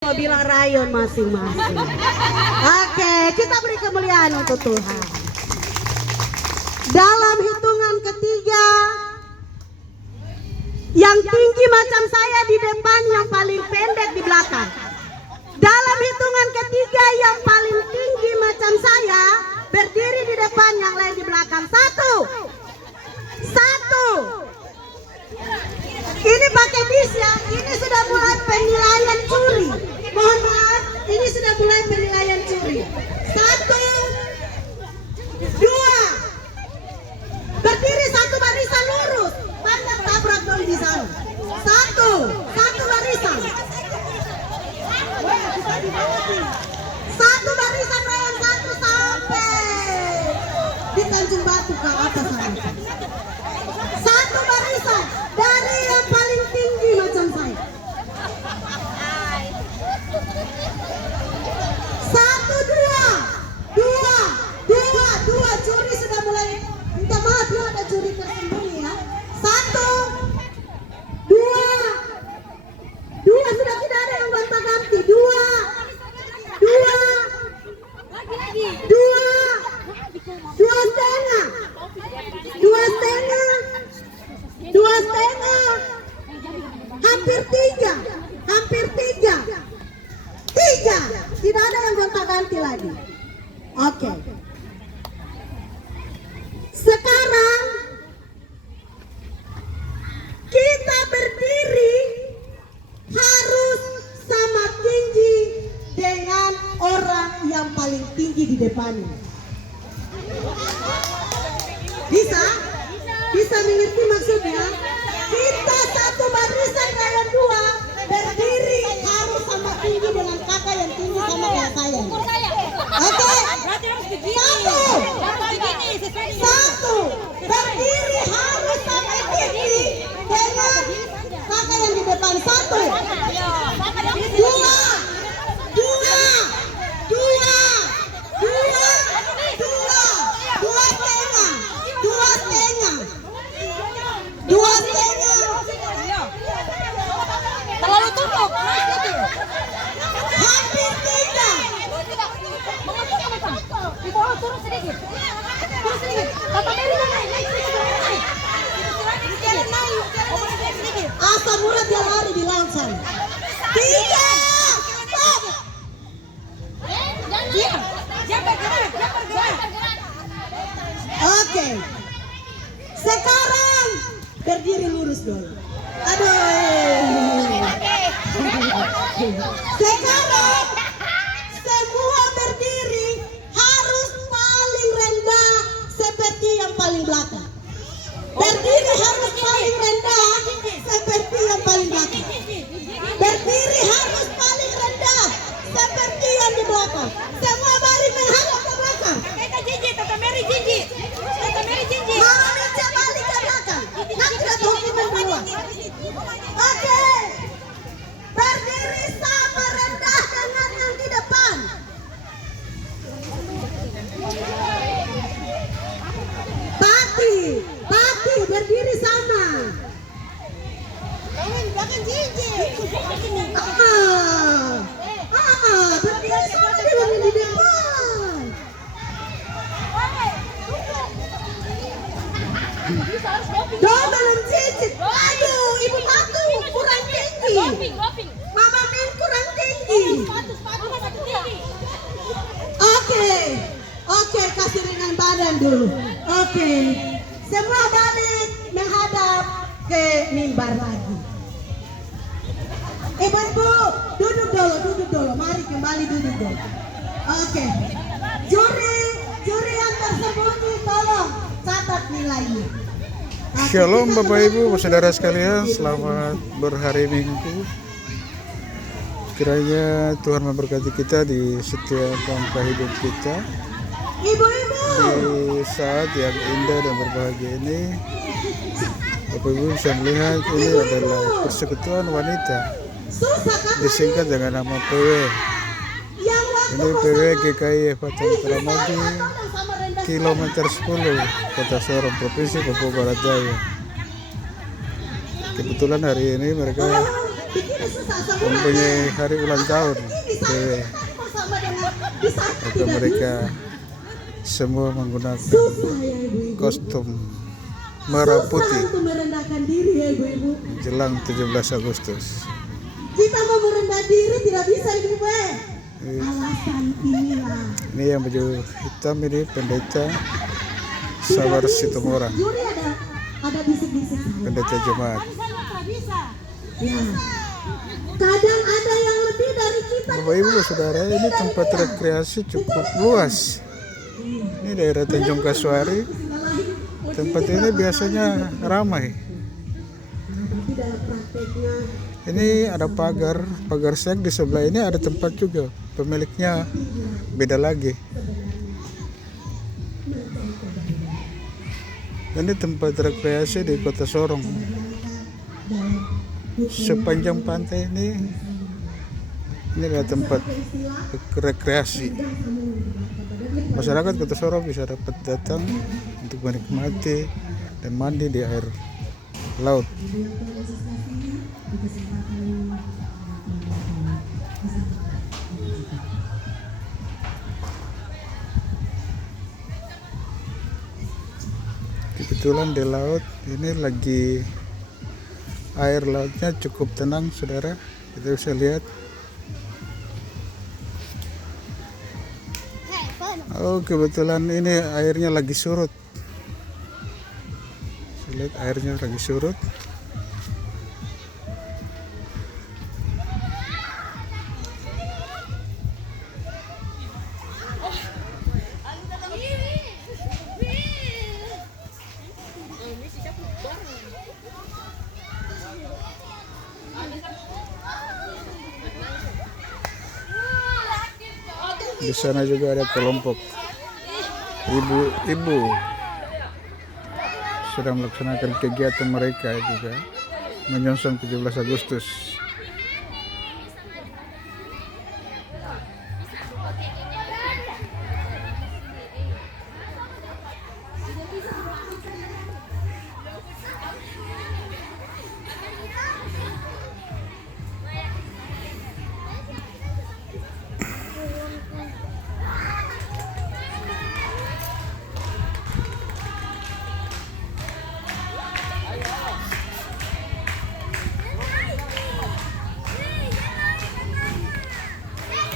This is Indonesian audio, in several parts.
Mau bilang rayon masing-masing. Oke, kita beri kemuliaan untuk Tuhan. Dalam hitungan ketiga, yang tinggi macam saya di depan, yang paling pendek di belakang. Dalam hitungan ketiga, yang paling tinggi macam saya berdiri di depan, yang lain di belakang. Satu. Ini pakai bis ya. Ini sudah mulai penilaian curi. Mohon maaf, ini sudah mulai penilaian curi. 1, 2. Berdiri satu barisan lurus. Banyak tabrak dulu di sana. Satu barisan. Satu barisan rayon satu sampai di Tanjung Batu ke atas sana. Satu barisan dari yang paling tinggi macam saya. 1, 2. Curi sudah mulai. Minta maaf ya, ada curi tersembunyi ya. 1, 2 sudah tidak ada yang gonta-ganti. 2,5. Hampir 3. Tidak ada yang gonta-ganti lagi. Oke. Sekarang kita berdiri harus sama tinggi dengan orang yang paling tinggi di depannya. Bisa mengerti maksudnya? Kita satu barisan rayon 2 berdiri harus sama tinggi dengan kakak yang tinggi sama kayak saya. Oke? Satu. Berdiri harus sama tinggi dengan kakak yang di depan. 1, 2,5. Terlalu tumpuk. Hampir 3. Di bawah turun sedikit. Kata Mary naik sedikit. Jalan naik sedikit. Asal murah dia lari di laut sana. 3. Stop. Jangan bergerak. Oke. Sekarang berdiri lurus dulu. Aduh. Sekarang semua berdiri harus paling rendah seperti yang paling belakang. Berdiri harus paling rendah seperti yang paling belakang. Berdiri harus paling rendah seperti yang di belakang. Semua balik menghadap ke belakang. Kata Mary jinji. Mama minta balik ke belakang. Nanti ada hukuman dua. Oke. Berdiri sama rendah dengan yang di depan. Pati berdiri sama. Jangan jinji. Berdiri sama dengan yang di depan. Belum cicit. Aduh, ibu Matu kurang tinggi. Mama Min kurang tinggi. Oke, kasih ringan badan dulu. Oke, semua balik menghadap ke mimbar lagi. Ibu-ibu, duduk dulu. Mari kembali duduk dulu. Oke, juri yang tersembunyi tolong catat nilainya. Shalom Bapak Ibu, saudara sekalian, selamat berhari Minggu. Kiranya Tuhan memberkati kita di setiap langkah hidup kita. Ibu-ibu, Di saat yang indah dan berbahagia ini, Bapak Ibu bisa melihat ini adalah persekutuan wanita, susah kan? disingkat dengan nama PW. Yang waktu Ini PW GKI Fatah Kramadi, kilometer 10, Kota Sorong, Provinsi Papua Barat Daya. Kebetulan hari ini mereka bikin susah semua. mempunyai hari ulang tahun. Oke. Bersama dengan disakiti Maka mereka semua menggunakan susah ya ibu-ibu. kostum merah Susah putih untuk merendahkan diri ya ibu-ibu. jelang 17 Agustus. Kita mau merendah diri tidak bisa ibu-ibu. Ini, Alasan inilah. ini yang baju hitam ini pendeta Sabar Situmorang, Juri ada bisik-bisik. pendeta jemaat. Ya. Kadang ada yang lebih dari kita. Bapak Ibu Saudara, ini tempat rekreasi cukup luas. Ini daerah Tanjung Kasuari. Tempat ini biasanya ramai. Tapi dalam prakteknya Ini ada pagar seng, di sebelah ini ada tempat juga. Pemiliknya beda lagi. Ini tempat rekreasi di Kota Sorong. Sepanjang pantai ini adalah tempat rekreasi. Masyarakat Kota Sorong bisa dapat datang untuk menikmati dan mandi di air laut. Kebetulan di laut ini lagi air lautnya cukup tenang, saudara. Kita bisa lihat. Oh, kebetulan ini airnya lagi surut. Saya lihat airnya lagi surut. Di sana juga ada kelompok ibu-ibu sedang melaksanakan kegiatan mereka juga menyongsong 17 Agustus.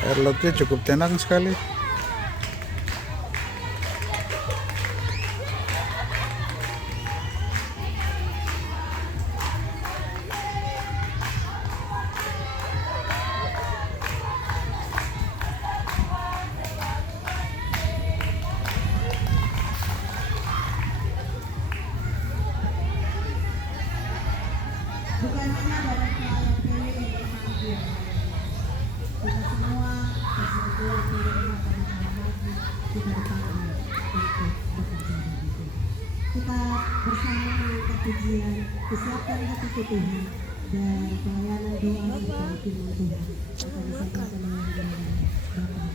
Air lautnya cukup tenang sekali. bukan hanya dari PLP kita semua bersama kita bersama mengangkat pujian, disiapkan hati ke Tuhan dan pelayanan doa sebagai firman Tuhan akan disampaikan dengan Bapak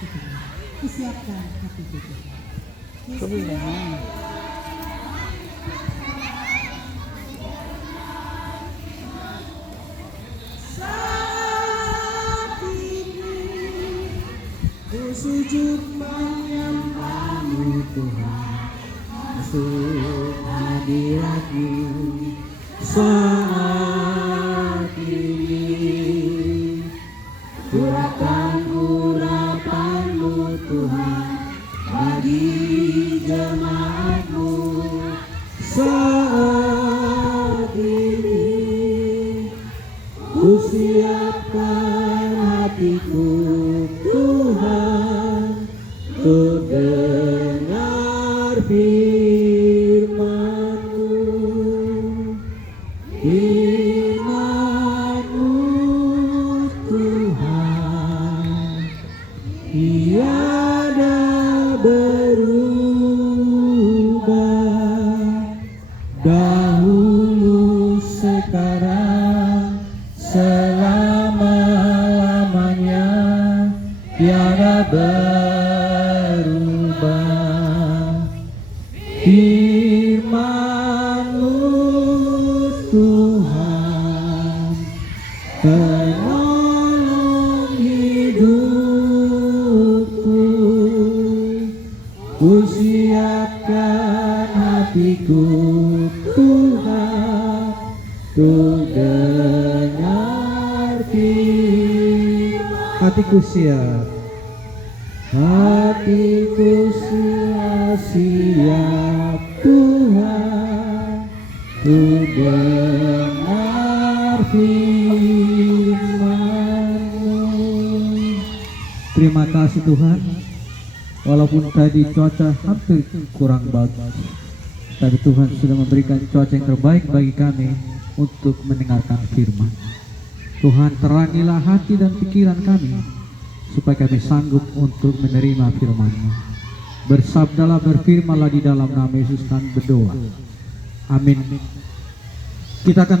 kita. Disiapkan hati kita. Sujud menyembahmu Tuhan, masuk hadirat-Mu saat ini. Curahkan urapan-Mu Tuhan bagi jemaat-Mu saat ini. Ku siapkan hatiku Tuhan, untuk dengar firman-Mu, firman-Mu Tuhan, tiada berubah, dahulu sekarang selama-lamanya, tiada berubah. Firman-Mu Tuhan, berfirman. Hatiku siap, hatiku siap Tuhan, ku dengar firman-Mu. Terima kasih Tuhan, walaupun tadi cuaca hampir kurang bagus, tapi Tuhan sudah memberikan cuaca yang terbaik bagi kami untuk mendengarkan firman. Tuhan, terangilah hati dan pikiran kami supaya kami sanggup untuk menerima firman-Mu. Bersabdalah, berfirmanlah di dalam nama Yesus kami berdoa. Amin. Kita akan